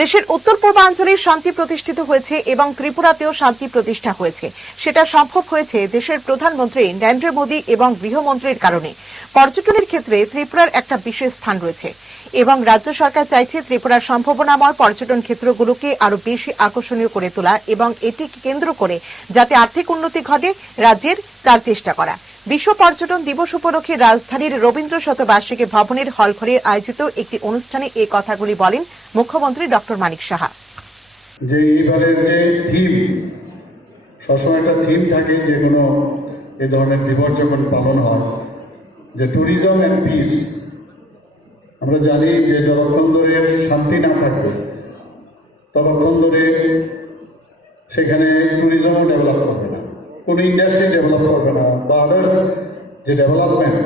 দেশের উত্তর পূর্বাঞ্চলে শান্তি প্রতিষ্ঠিত হয়েছে এবং ত্রিপুরাতেও শান্তি প্রতিষ্ঠা হয়েছে। সেটা সম্ভব হয়েছে দেশের প্রধানমন্ত্রী নরেন্দ্র মোদী এবং গৃহমন্ত্রীর কারণে। পর্যটনের ক্ষেত্রে ত্রিপুরার একটা বিশেষ স্থান রয়েছে এবং রাজ্য সরকার চাইছে ত্রিপুরার সম্ভাবনাময় পর্যটন ক্ষেত্রগুলোকে আরও বেশি আকর্ষণীয় করে তোলা এবং এটিকে কেন্দ্র করে যাতে আর্থিক উন্নতি ঘটে রাজ্যের তার চেষ্টা করা। বিশ্ব পর্যটন দিবস উপলক্ষে রাজধানীর রবীন্দ্র শতবার্ষিকী ভবনের হলঘরে আয়োজিত একটি অনুষ্ঠানে এই কথাগুলি বলেন মুখ্যমন্ত্রী ডক্টর মানিক সাহা। যে এইবারের যে থিম সবসময় একটা থিম থাকে যে কোনো এ ধরনের দিবস যখন পালন হয়, যে ট্যুরিজম অ্যান্ড পিস আমরা জানি যে যতক্ষণ ধরে শান্তি না থাকবে, ততক্ষণ ধরে সেখানে ট্যুরিজমও ডেভেলপ করবে না, কোনো ইন্ডাস্ট্রি ডেভেলপ করবে না, বা আদার্স যে ডেভেলপমেন্ট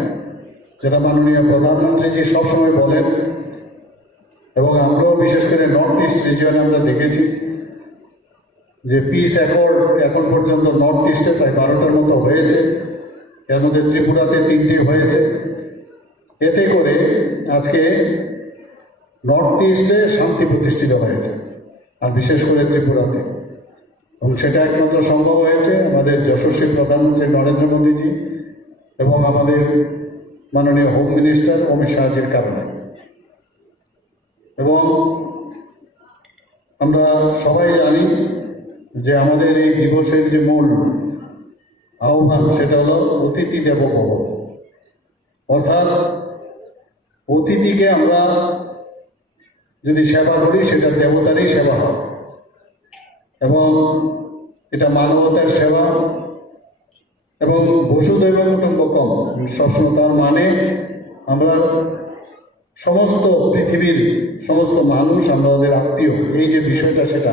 যেটা মাননীয় প্রধানমন্ত্রী যে সবসময় বলেন এবং আমরাও বিশেষ করে নর্থ ইস্ট রিজিয়নে আমরা দেখেছি যে পিস অ্যাকর্ড এখন পর্যন্ত নর্থ ইস্টে প্রায় বারোটার মতো হয়েছে। এর মধ্যে ত্রিপুরাতে তিনটি হয়েছে। এতে করে আজকে নর্থ ইস্টে শান্তি প্রতিষ্ঠিত হয়েছে, আর বিশেষ করে ত্রিপুরাতে। এবং সেটা একমাত্র সম্ভব হয়েছে আমাদের যশস্বী প্রধানমন্ত্রী নরেন্দ্র মোদীজি এবং আমাদের মাননীয় হোম মিনিস্টার অমিত শাহজির কারণে। এবং আমরা সবাই জানি যে আমাদের এই দিবসের যে মূল আহ্বান, সেটা হলো অতিথি দেব অর্থাৎ অতিথিকে আমরা যদি সেবা করি, সেটা দেবতারই সেবা হয়। এবং এটা মানবতার সেবা এবং বসুদৈব কুটুম্বকম সবসময় তার মানে আমরা সমস্ত পৃথিবীর সমস্ত মানুষ আমাদের আত্মীয়। এই যে বিষয়টা সেটা